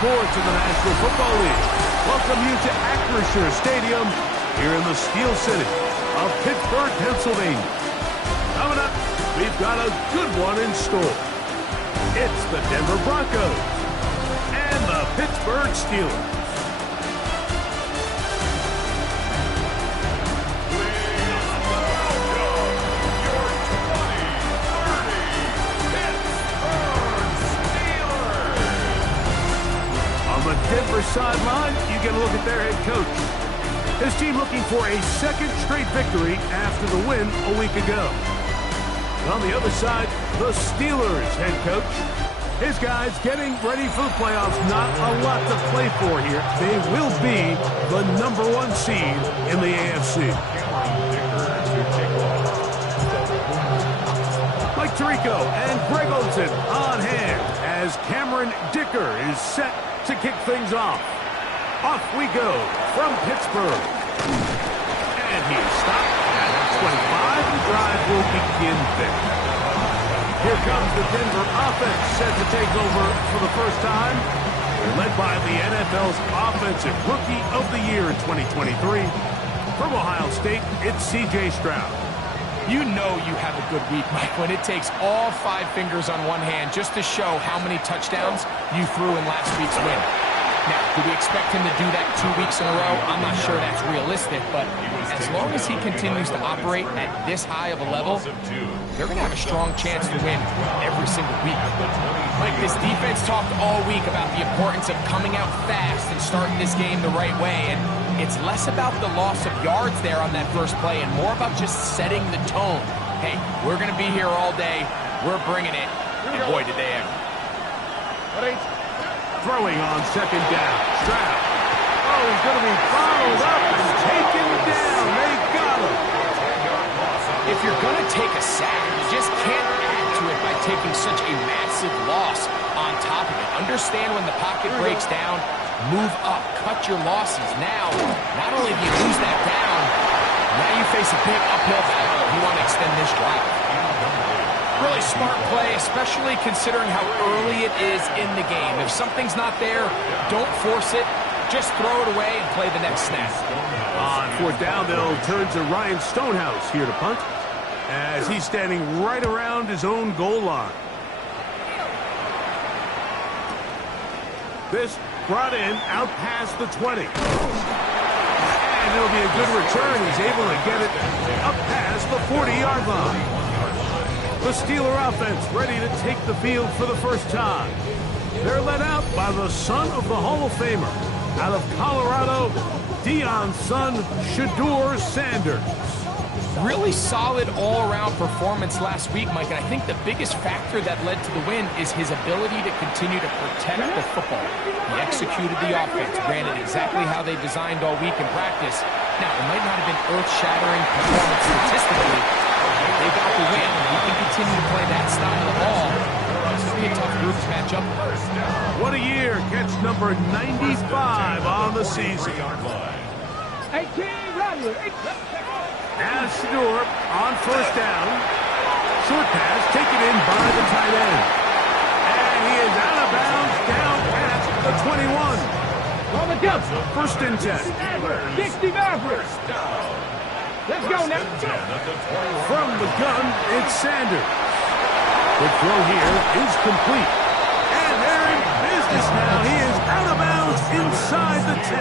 sports in the National Football League. Welcome you to Acrisure Stadium here in the Steel City of Pittsburgh, Pennsylvania. Coming up, we've got a good one in store. It's the Denver Broncos and the Pittsburgh Steelers. On the Denver sideline, you get a look at their head coach. His team looking for a second straight victory after the win a week ago. On the other side, the Steelers head coach. His guys getting ready for the playoffs. Not a lot to play for here. They will be the #1 seed in the AFC. Mike Tirico and Greg Olsen on hand as Cameron Dicker is set to kick things off. Off we go from Pittsburgh. And he's stopped at 25. The drive will begin there. Here comes the Denver offense set to take over for the first time. They're led by the NFL's Offensive Rookie of the Year in 2023. From Ohio State, it's C.J. Stroud. You know you have a good week, Mike, when it takes all 5 fingers on one hand just to show how many touchdowns you threw in last week's win. Now, do we expect him to do that 2 weeks in a row? I'm not sure that's realistic, but as long as he continues to operate at this high of a level, they're going to have a strong chance to win every single week. Mike, this defense talked all week about the importance of coming out fast and starting this game the right way, and it's less about the loss of yards there on that first play and more about just setting the tone. Hey, we're going to be here all day. We're bringing it. And boy, did they ever. Throwing on second down. Stroud. Oh, he's going to be followed up and taken down. They got him. If you're going to take a sack, you just can't add to it by taking such a massive loss on top of it. Understand when the pocket breaks down, move up, cut your losses. Now, not only do you lose that down, now you face a big uphill battle. You want to extend this drive. Really smart play, especially considering how early it is in the game. If something's not there, don't force it. Just throw it away and play the next snap. On 4th down, they'll turn to Ryan Stonehouse here to punt as he's standing right around his own goal line. This brought in out past the 20. And it'll be a good return. He's able to get it up past the 40-yard line. The Steeler offense ready to take the field for the first time. They're led out by the son of the Hall of Famer. Out of Colorado, Deion's son, Shedeur Sanders. Really solid all-around performance last week, Mike, and I think the biggest factor that led to the win is his ability to continue to protect the football. He executed the offense, ran it exactly how they designed all week in practice. Now, it might not have been earth-shattering performance statistically. They got the win. He can continue to play that style of ball. It's going to be a tough group to match up with. What a year. Catch number 95 on the season. Now Shedeur on 1st down. Short pass taken in by the tight end. And he is out of bounds down at the 21. 1st and 10. 60 Mavericks. Let's go now. From the gun, it's Sanders. The throw here is complete. And they're in business now. He is out of bounds inside the 10.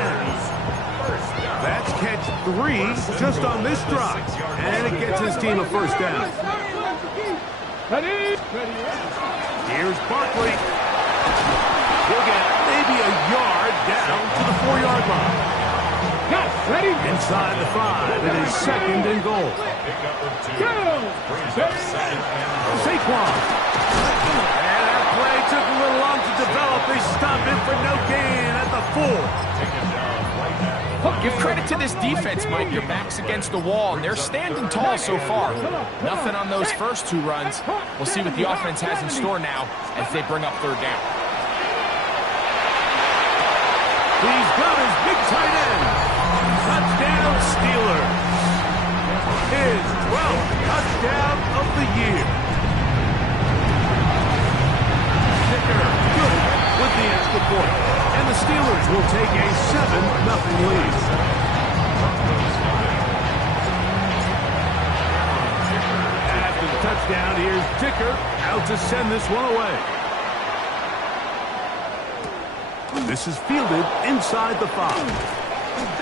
That's catch 3 just on this drive. And it gets his team a 1st down. Here's Barkley. He'll get maybe a yard down to the 4-yard line. Ready? Inside the 5, it is 2nd and goal. Saquon. And that play took a little long to develop. They stopped it for no gain at the 4. Give credit to this defense, Mike. Your back's against the wall, and they're standing tall so far. Nothing on those first 2 runs. We'll see what the offense has in store now as they bring up 3rd down. He's got his big tight end. Touchdown, Steelers. His 12th touchdown of the year. Dicker good with the extra point. Steelers will take a 7-0 lead. After the touchdown, here's Dicker out to send this one away. This is fielded inside the 5.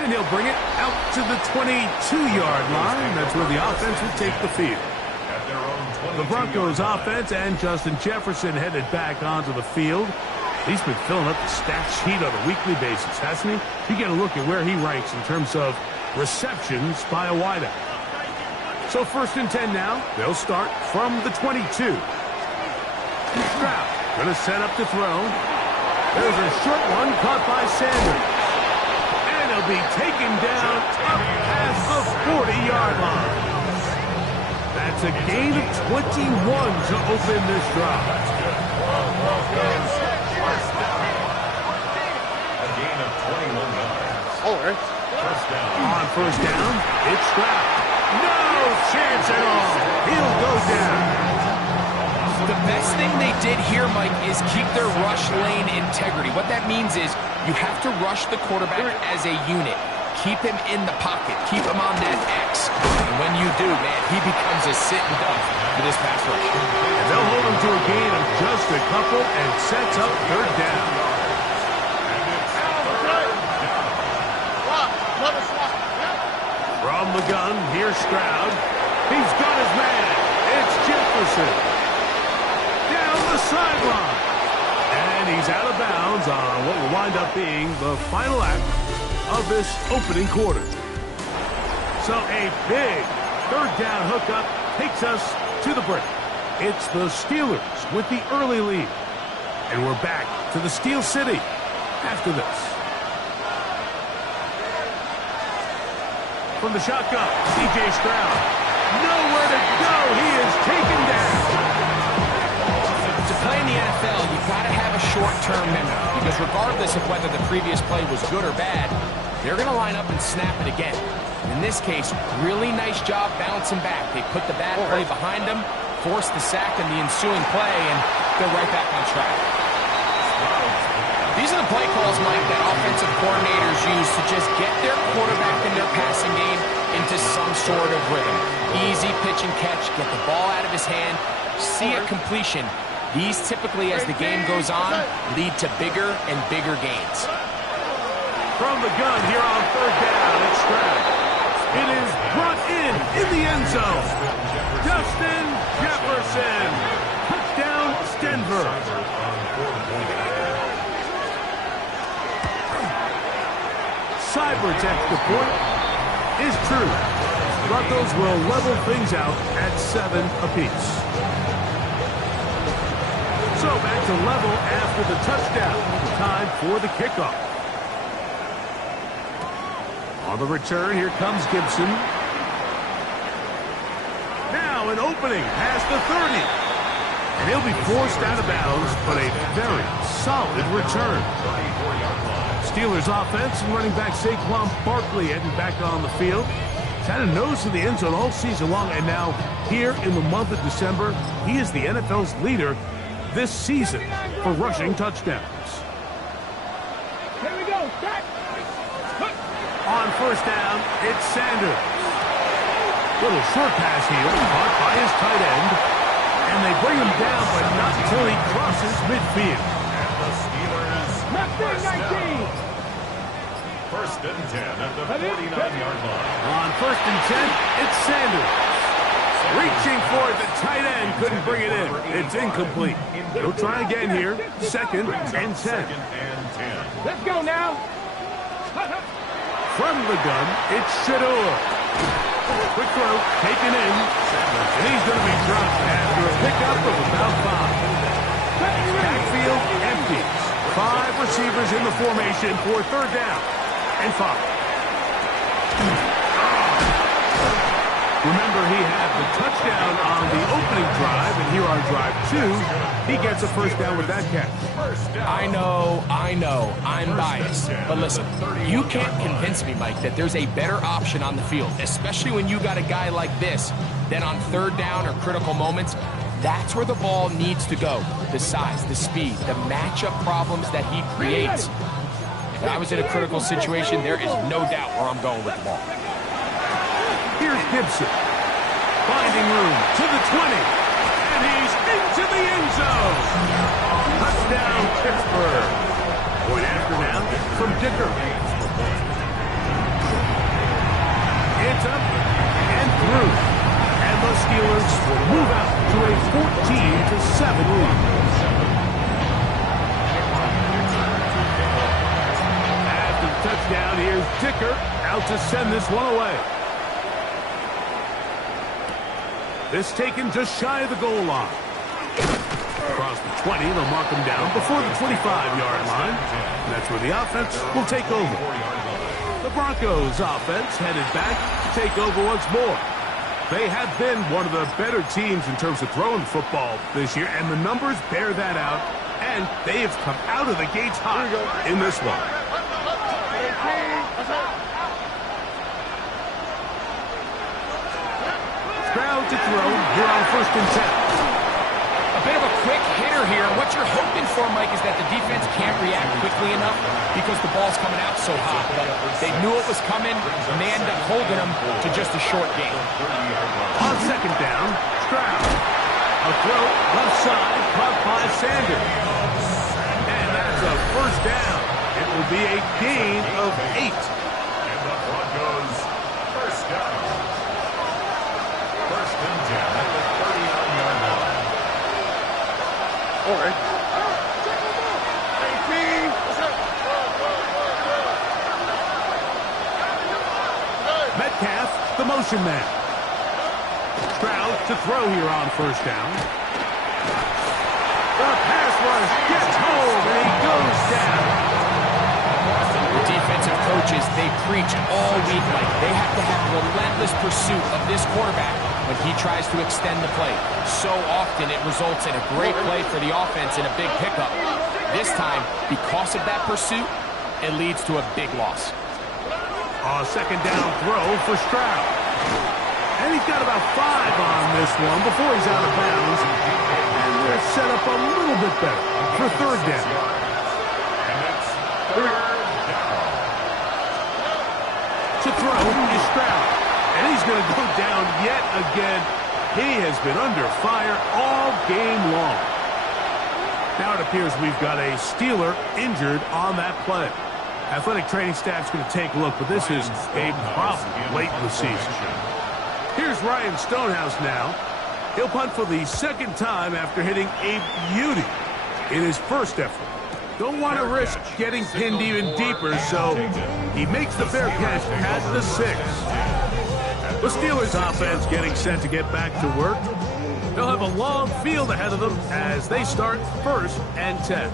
And he'll bring it out to the 22-yard line. That's where the offense will take the field. The Broncos offense and Justin Jefferson headed back onto the field. He's been filling up the stat sheet on a weekly basis, hasn't he? You get a look at where he ranks in terms of receptions by a wideout. So 1st and 10 now. They'll start from the 22. Stroud going to set up to throw. There's a short one caught by Sanders. And he'll be taken down up past the 40-yard line. That's a gain of 21 to open this drive. A gain of 21 yards. All right. On 1st down, it's Stroud. No chance at all. He'll go down. The best thing they did here, Mike, is keep their rush lane integrity. What that means is you have to rush the quarterback as a unit. Keep him in the pocket. Keep him on that X. And when you do, man, he becomes a sitting duck for this pass rush. And they'll hold him to a gain of just a couple and sets up 3rd down. From the gun, here's Stroud. He's got his man. It's Jefferson. Down the sideline. And he's out of bounds on what will wind up being the final act of this opening quarter. So a big 3rd down hookup takes us to the break. It's the Steelers with the early lead. And we're back to the Steel City after this. From the shotgun, C.J. Stroud. Nowhere to go. He is taken down. To play in the NFL, you've got to have a short-term memory, because regardless of whether the previous play was good or bad, they're going to line up and snap it again. In this case, really nice job bouncing back. They put the bad play behind them, forced the sack in the ensuing play, and they're right back on track. These are the play calls, Mike, that offensive coordinators use to just get their quarterback and their passing game into some sort of rhythm. Easy pitch and catch, get the ball out of his hand, see a completion. These typically, as the game goes on, lead to bigger and bigger gains. From the gun here on 3rd down, it's Stroud. It is brought in the end zone. Justin Jefferson. Touchdown, Denver. Seibert's extra point is true. Broncos will level things out at 7 apiece. So back to level after the touchdown. Time for the kickoff. On the return, here comes Gibson. Now an opening past the 30. And he'll be forced out of bounds, but a very solid return. Steelers offense and running back Saquon Barkley heading back on the field. He's had a nose in the end zone all season long, and now here in the month of December, he is the NFL's leader this season for rushing touchdowns. Here we go. Back. On 1st down, it's Sanders. Little short pass here, caught by his tight end. And they bring him down, but not until he crosses midfield. And the Steelers First down. 1st and 10 at the 49-yard line. On 1st and 10, it's Sanders. Reaching for it, the tight end couldn't bring it in. It's incomplete. He'll try again here. 2nd and 10. 2nd and 10. Let's go now. From the gun, it's Shador. Quick throw, taken in. And he's going to be dropped after a pickup of about 5. Backfield empty. 5 receivers in the formation for 3rd down and 5. Remember, he had the touchdown on the opening drive, and here on drive 2, he gets a 1st down with that catch. I know, I'm biased. But listen, you can't convince me, Mike, that there's a better option on the field, especially when you got a guy like this, then on 3rd down or critical moments, that's where the ball needs to go. The size, the speed, the matchup problems that he creates. If I was in a critical situation, there is no doubt where I'm going with the ball. Here's Gibson. Finding room to the 20. And he's into the end zone. Touchdown, Pittsburgh. Point after now from Dicker. It's up and through. And the Steelers will move out to a 14-7 lead. After the touchdown, here's Dicker out to send this one away. This taken just shy of the goal line. Across the 20, they'll mark him down before the 25-yard line. And that's where the offense will take over. The Broncos offense headed back to take over once more. They have been one of the better teams in terms of throwing football this year, and the numbers bear that out. And they have come out of the gates hot in this one. Stroud to throw here on 1st and 10. A bit of a quick hitter here. What you're hoping for, Mike, is that the defense can't react quickly enough because the ball's coming out so hot. But they knew it was coming, and they end up holding them to just a short gain. On 2nd down, Stroud. A throw left side, caught by Sanders. And that's a 1st down. It will be a gain of 8. And the Broncos, 1st down. 1st and 10 at the 39-yard line. All right. Metcalf, the motion man. Stroud to throw here on 1st down. The pass rush gets home, and he goes down. The defensive coaches, they preach all week, Mike. They have to have relentless pursuit of this quarterback when he tries to extend the play. So often it results in a great play for the offense and a big pickup. This time, because of that pursuit, it leads to a big loss. A 2nd down throw for Stroud. And he's got about 5 on this one before he's out of bounds. And they're set up a little bit better for 3rd down. And it's 3rd down. To throw is Stroud. And he's going to go down yet again. He has been under fire all game long. Now it appears we've got a Steeler injured on that play. Athletic training staff's going to take a look, but this is a problem late in the season. Here's Ryan Stonehouse now. He'll punt for the 2nd time after hitting a beauty in his 1st effort. Don't want to risk getting pinned even deeper, so he makes the fair catch at the 6. The Steelers offense getting set to get back to work. They'll have a long field ahead of them as they start 1st and 10.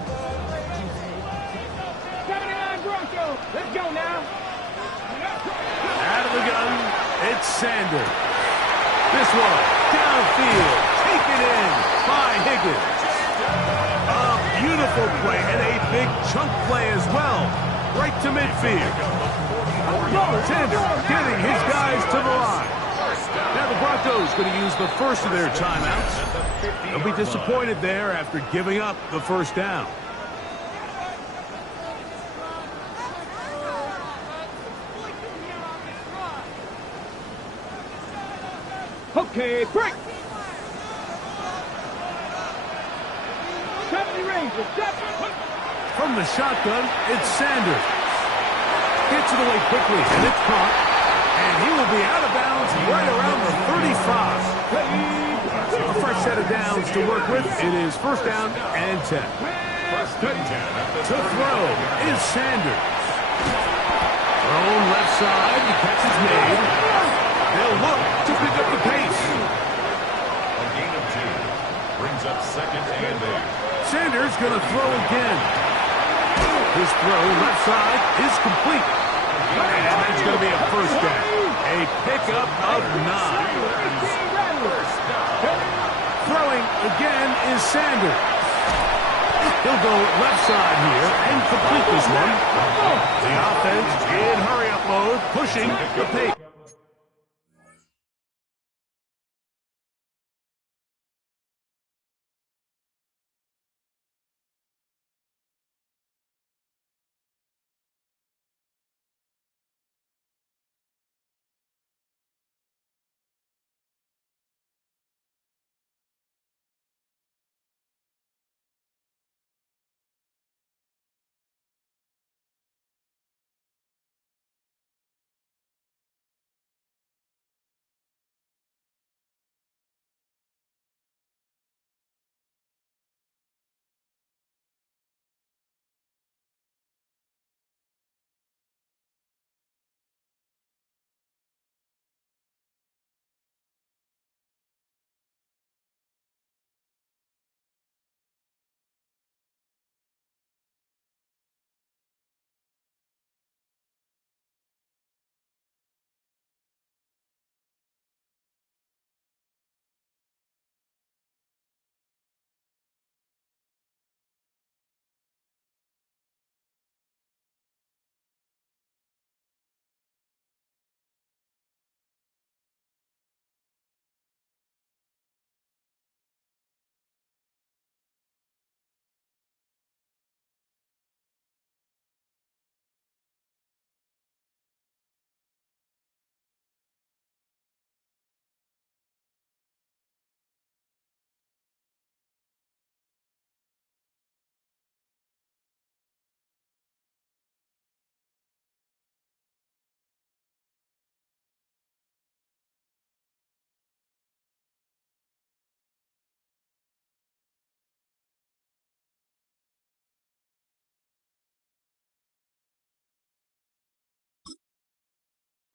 79 Broncos. Let's go now. Out of the gun, it's Sanders. This one, downfield, taken in by Higgins. A beautiful play and a big chunk play as well, right to midfield. Sanders getting his guys to the line. Now the Broncos going to use the first of their timeouts. They'll be disappointed there after giving up the 1st down. Okay, break. 70 Rangers, 7. From the shotgun, it's Sanders. Gets it away quickly, and it's caught. And he will be out of bounds right around the 35. A fresh set of downs to work with. It is 1st down and 10. 1st and 10. To throw is Sanders. Thrown left side, the catch is made. They'll look to pick up the pace. A gain of 2. Brings up 2nd and 8. Sanders going to throw again. His throw left side is complete. And that's going to be a 1st down. A pickup of 9. Throwing again is Sanders. He'll go left side here and complete this one. The offense in hurry-up mode, pushing the pace.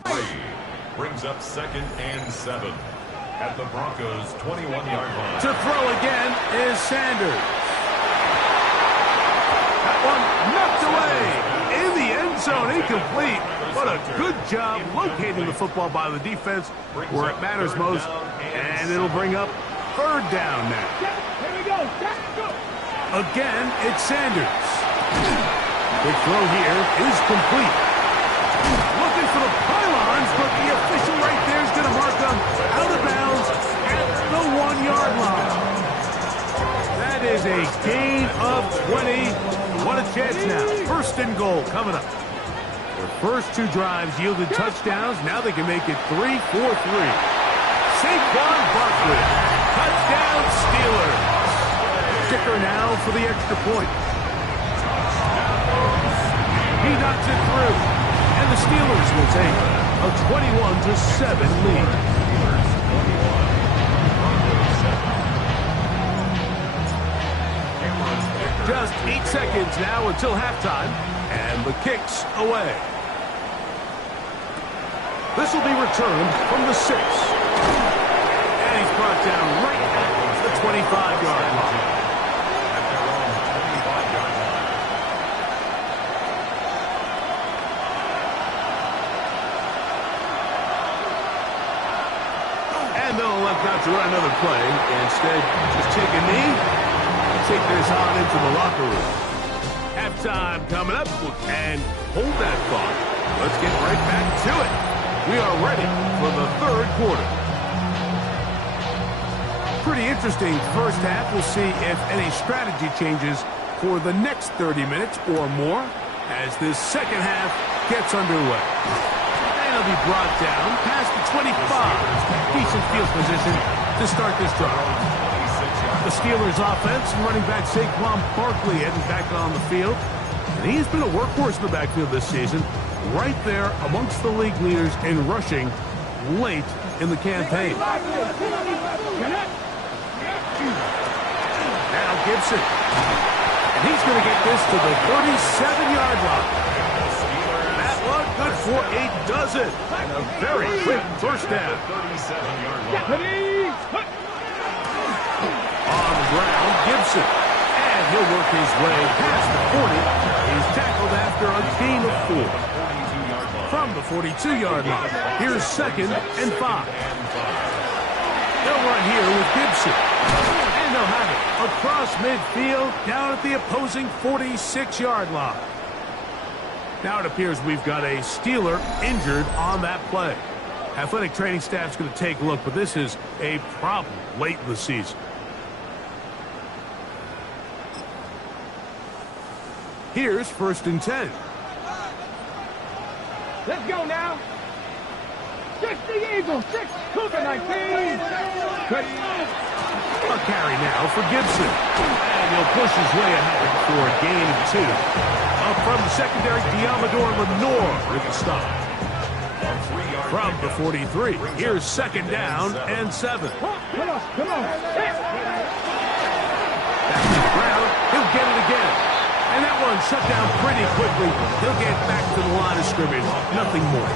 Brings up 2nd and 7 at the Broncos' 21-yard line. To throw again is Sanders. That one knocked away in the end zone, incomplete. But a good job locating the football by the defense where it matters most. And it'll bring up 3rd down now. Here we go. Go. Again, it's Sanders. The throw here is complete. Looking for the pylons, but the official right there is going to mark them out of bounds at the 1-yard line. That is a gain of 20. What a chance now. 1st and goal coming up. Their first 2 drives yielded touchdowns. Now they can make it 3-4-3. Saquon Barkley. Touchdown Steelers. Dicker now for the extra point. He knocks it through. And the Steelers will take a 21-7 lead. Just 8 seconds now until halftime, and the kick's away. This will be returned from the 6. And he's brought down right at the 25-yard line. At their own 25-yard line. And they'll elect not to run another play. Instead, just take a knee and take this on into the locker room. Halftime coming up, and hold that thought. Let's get right back to it. We are ready for the 3rd quarter. Pretty interesting first half. We'll see if any strategy changes for the next 30 minutes or more as this second half gets underway. And it'll be brought down past the 25. Decent field position to start this drive. The Steelers offense, running back Saquon Barkley heading back on the field. And he's been a workhorse in the backfield this season, right there amongst the league leaders in rushing late in the campaign. Now Gibson. And he's going to get this to the 37-yard line. That one good for a dozen. And a very quick first down. 37-yard line. On the ground, Gibson. And he'll work his way past the 40. He's tackled after a gain of 4. From the 42-yard line. Here's 2nd and 5. They'll run here with Gibson. And they'll have it across midfield down at the opposing 46-yard line. Now it appears we've got a Steeler injured on that play. Athletic training staff's going to take a look, but this is a problem late in the season. Here's 1st and 10. Let's go now. 60 Eagles, 6, Cougar 19. Good. A carry now for Gibson. And he'll push his way ahead for a gain of 2. Up from the secondary, Diamador Lenore with the stop. From the 43, here's 2nd down and 7. Come on. Back to the ground, he'll get it again. And that one shut down pretty quickly. He'll get back to the line of scrimmage. Nothing more.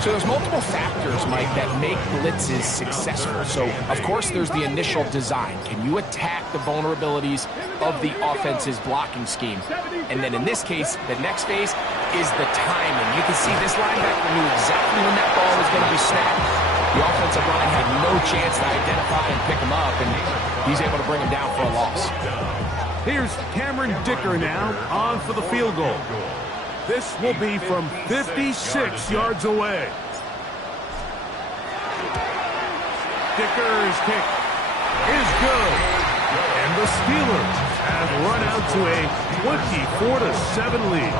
So there's multiple factors, Mike, that make blitzes successful. So, of course, there's the initial design. Can you attack the vulnerabilities of the offense's blocking scheme? And then in this case, the next phase is the timing. You can see this linebacker knew exactly when that ball was going to be snapped. The offensive line had no chance to identify and pick him up, and he's able to bring him down for a loss. Here's Cameron Dicker now on for the field goal. This will be from 56 yards away. Dicker's kick is good. And the Steelers have run out to a 24-7 lead.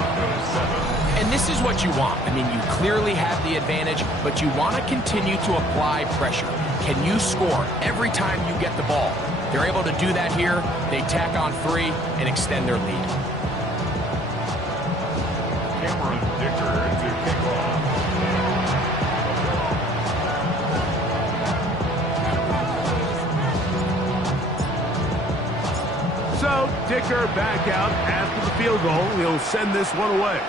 And this is what you want. I mean, you clearly have the advantage, but you want to continue to apply pressure. Can you score every time you get the ball? They're able to do that here. They tack on 3 and extend their lead. Cameron Dicker to kick off. So Dicker back out after the field goal. He'll send this one away.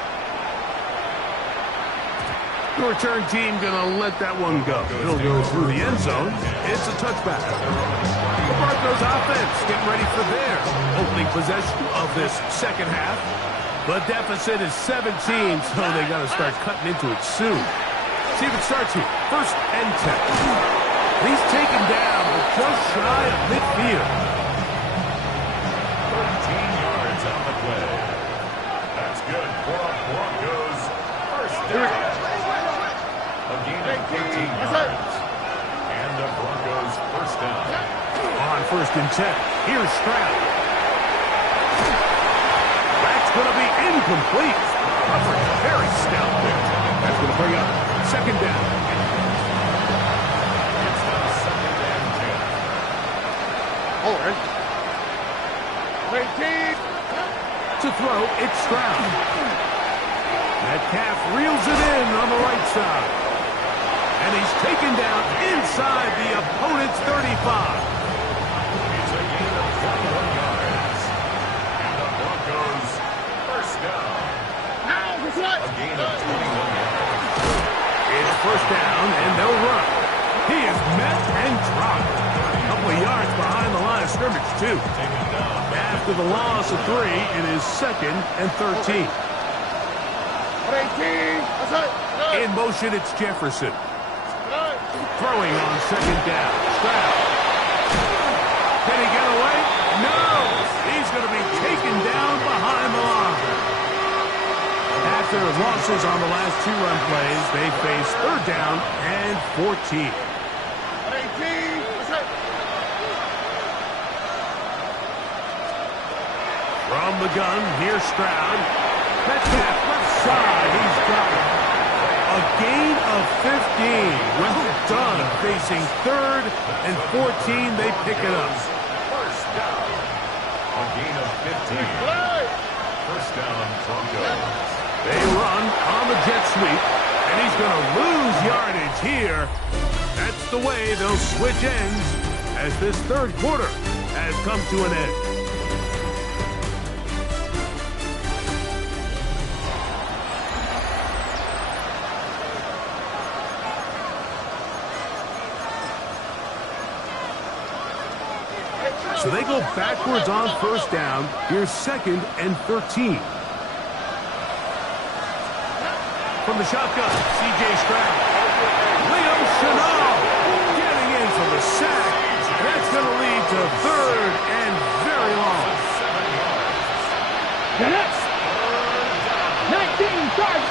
The return team gonna let that one go. It'll go through the end zone. It's a touchback. The Broncos offense getting ready for their opening possession of this second half. The deficit is 17, so they gotta start cutting into it soon. See if it starts here. First and 10. He's taken down, but just shy of midfield. 13 yards on the play. That's good for a Broncos first down. A gain of 13 yards. And the Broncos first down. On first and 10. Here's Stroud. That's going to be incomplete. Coverage very stout there. That's going to bring up second down. It's now second and 10. Forward. 18. To throw, it's Stroud. Metcalf reels it in on the right side. And he's taken down inside the opponent's 35. It's a gain of 41 yards. And the Broncos first down. A gain of 21 yards. It's first down, and they'll run. He is met and dropped. A couple of yards behind the line of scrimmage, too. Taken down. After the loss of 3, it is second and 13. 18. In motion, it's Jefferson. Throwing on second down. Stroud. Can he get away? No! He's going to be taken down behind the line. After losses on the last 2 run plays, they face third down and 14. 18. From the gun, here's Stroud. Metcalf left side. He's got it. A gain of 15. Well done. Facing third and 14, they pick it up. First down. A gain of 15. First down, Broncos. They run on the jet sweep, and he's going to lose yardage here. That's the way they'll switch ends as this third quarter has come to an end. So they go backwards on first down. Here's second and 13. From the shotgun, C.J. Stroud. Liam Chenal getting in for the sack. That's going to lead to third and very long. 19 yards.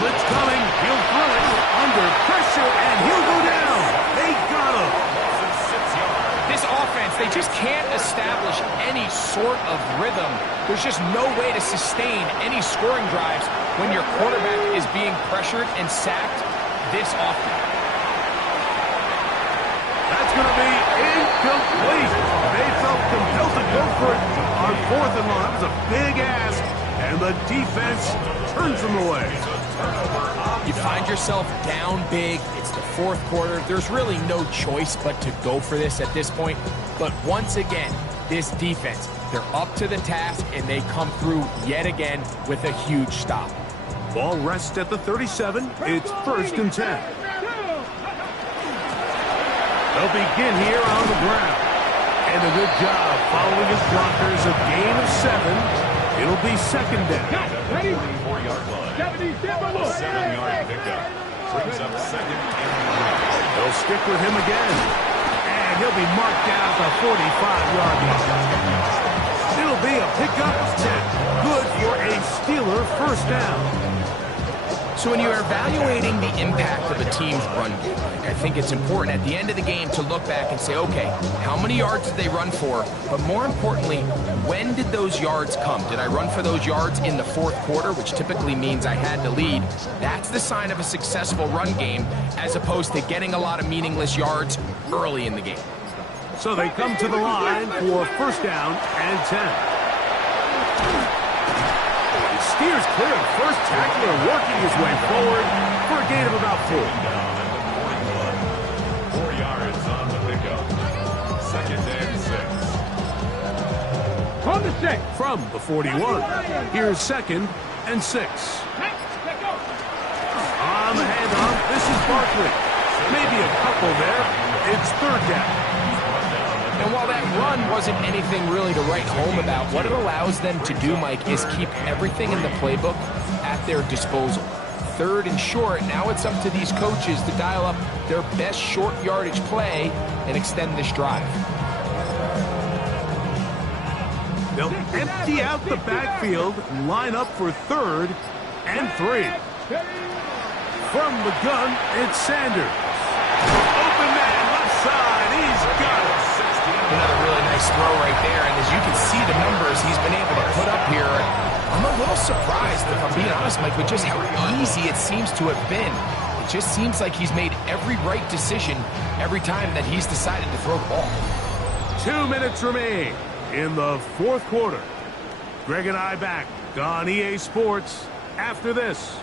Blitz coming. He'll throw it under pressure, and he'll go down. They got him. This offense, they just can't establish any sort of rhythm. There's just no way to sustain any scoring drives when your quarterback is being pressured and sacked this often. That's going to be incomplete. They felt compelled to go for it on fourth and long. That was a big ask, and the defense turns them away. You find yourself down big. It's the fourth quarter. There's really no choice but to go for this at this point. But once again, this defense, they're up to the task, and they come through yet again with a huge stop. Ball rests at the 37. It's first and 10. They'll begin here on the ground. And a good job following his blockers. A gain of 7. It'll be second down. 24-yard line. 7-yard pickup. Brings up second and 3. They'll stick with him again. And he'll be marked down at the 45-yard line. It'll be a pickup of 10. Good for a Steeler first down. So when you're evaluating the impact of a team's run game, I think it's important at the end of the game to look back and say, okay, how many yards did they run for? But more importantly, when did those yards come? Did I run for those yards in the fourth quarter, which typically means I had to lead? That's the sign of a successful run game, as opposed to getting a lot of meaningless yards early in the game. So they come to the line for first down and 10. Steers clear of the first tackler, working his way forward for a gain of about 4. 4 yards on the pickup. Second and 6. From the 6. From the 41, here's second and 6. This is Barkley. Maybe a couple there. It's third down. And while that run wasn't anything really to write home about, what it allows them to do, Mike, is keep everything in the playbook at their disposal. Third and short, now it's up to these coaches to dial up their best short yardage play and extend this drive. They'll empty out the backfield and line up for 3rd and 3. From the gun, it's Sanders. Open man, left side, he's got it. Another really nice throw right there, and as you can see the numbers he's been able to put up here, I'm a little surprised, if I'm being honest, Mike, with just how easy it seems to have been. It just seems like he's made every right decision every time that he's decided to throw the ball. 2 minutes remain in the 4th quarter. Greg and I back on EA Sports after this.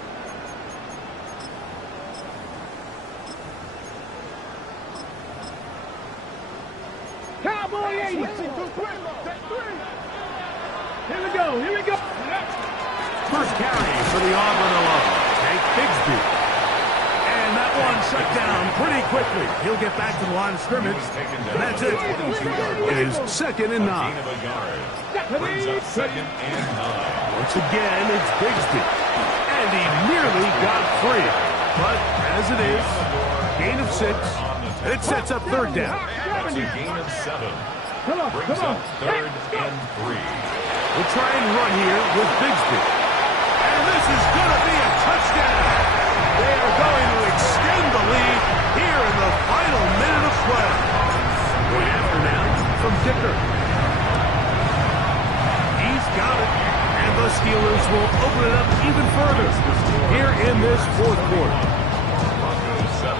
Cowboy 80. Here we go. Here we go. First carry for the Auburn alum. Take Bigsby. And that one shut down pretty quickly. He'll get back to the line of scrimmage. That's it. It is 2nd and 9. Brings up 2nd and 9. Once again, it's Bigsby. And he nearly got free. But as it is, gain of 6. And it sets up 3rd down. That's a gain of 7. Brings up 3rd and 3. We'll try and run here with Bigsby. And this is going to be a touchdown. They are going to extend the lead here in the final minute of play. Going after now from Dicker. He's got it. And the Steelers will open it up even further here in this 4th quarter. Broncos 7.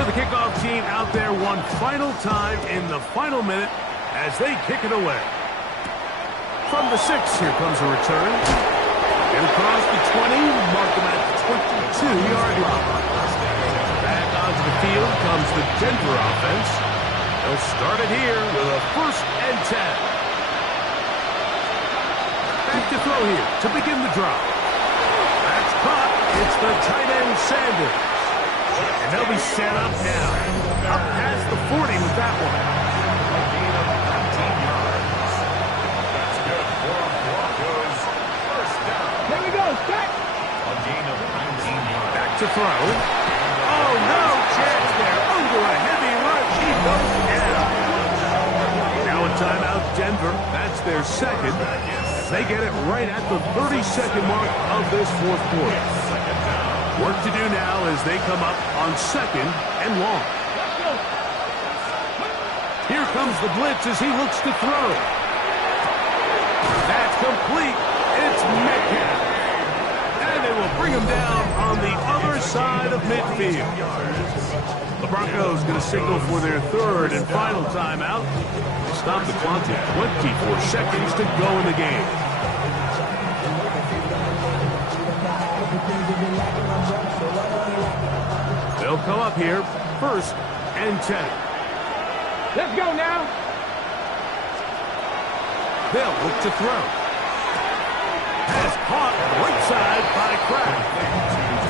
The kickoff team out there one final time in the final minute as they kick it away. From the 6, here comes a return. And across the 20, mark them at the 22-yard line. Back onto the field comes the Denver offense. They'll start it here with a 1st and 10. Back to throw here to begin the drive. That's caught. It's the tight end Sanders. And they'll be set up now. Up past the 40 with that one. A gain of 19 yards. That's good for Broncos. 1st down. Here we go. Set. A gain of 19 yards. Back to throw. Oh, no chance there. Under a heavy rush. He goes down. Now a timeout, Denver. That's their 2nd. They get it right at the 32nd mark of this 4th quarter. Work to do now as they come up on 2nd and long. Here comes the blitz as he looks to throw. That's complete. It's Metcalf. And they will bring him down on the other side of midfield. The Broncos going to signal for their 3rd and final timeout. Stop the clock at 24 seconds to go in the game. They'll come up here, 1st and 10. Let's go now. They'll look to throw. Pass caught right side by Kraft.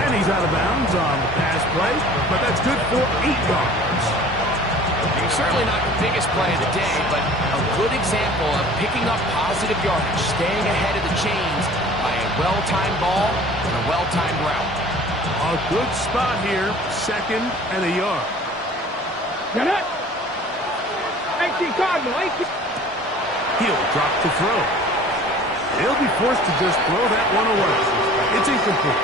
And he's out of bounds on the pass play, but that's good for 8 yards. Certainly not the biggest play of the day, but a good example of picking up positive yardage, staying ahead of the chains by a well-timed ball and a well-timed route. A good spot here, 2nd and a yard. Get it. 18 Cardinal. 18. He'll drop to throw. He'll be forced to just throw that one away. It's incomplete.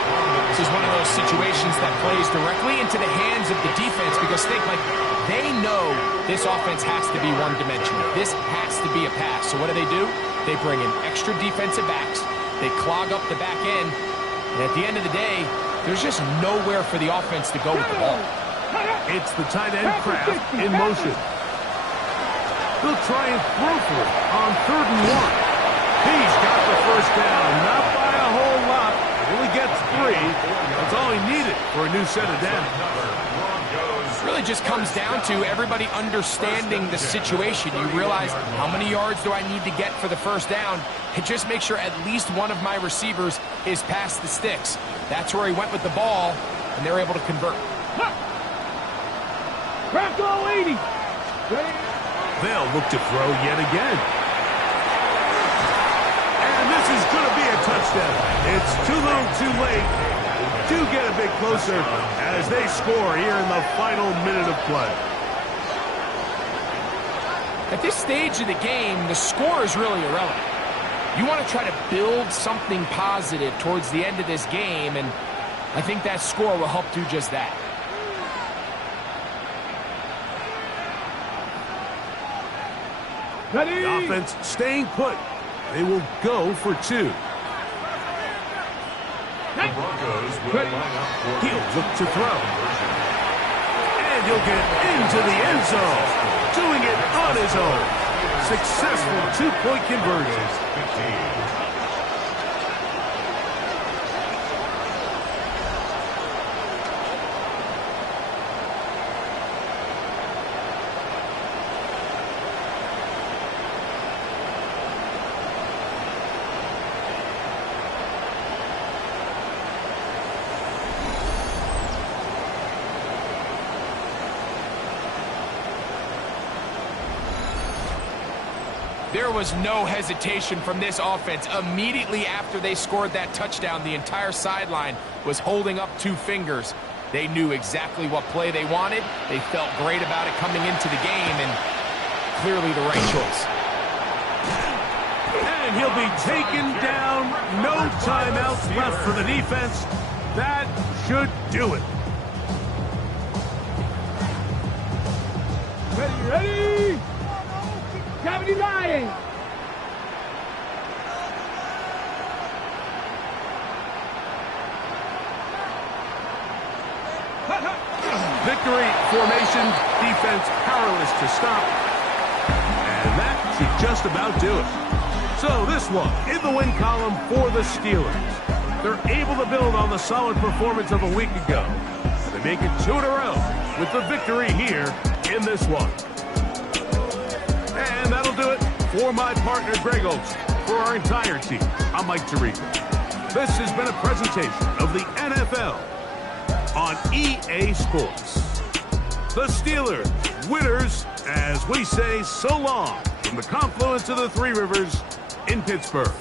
This is one of those situations that plays directly into the hands of the defense because they know this offense has to be one-dimensional. This has to be a pass. So what do? They bring in extra defensive backs. They clog up the back end. And at the end of the day, there's just nowhere for the offense to go with the ball. It's the tight end Kraft in motion. They'll try and throw for it on 3rd and 1. He's got the 1st down, not by a whole lot. Only gets 3. three. That's all he needed for a new set of downs. Really just comes down to everybody understanding the situation. You realize, how many yards do I need to get for the first down? And just make sure at least one of my receivers is past the sticks. That's where he went with the ball, and they're able to convert. Crack all 80. They'll look to throw yet again. And this is going to be a touchdown. It's too little too late. Do get a bit closer as they score here in the final minute of play. At this stage of the game, the score is really irrelevant. You want to try to build something positive towards the end of this game, and I think that score will help do just that. Ready? The offense staying put. They will go for two. The Broncos will line up for He'll look to throw. And he'll get into the end zone. Doing it on his own. Successful two-point conversion. 15. There was no hesitation from this offense. Immediately after they scored that touchdown, the entire sideline was holding up two fingers. They knew exactly what play they wanted. They felt great about it coming into the game, and clearly the right choice. And he'll be taken down. No timeouts left for the defense. That should do it. Ready? 79. Victory formation, defense powerless to stop. And that should just about do it. So this one in the win column for the Steelers. They're able to build on the solid performance of a week ago. They make it 2 in a row with the victory here in this one. And that'll do it for my partner, Greg Olson. For our entire team, I'm Mike Tirico. This has been a presentation of the NFL on EA Sports. The Steelers, winners, as we say so long from the confluence of the Three Rivers in Pittsburgh.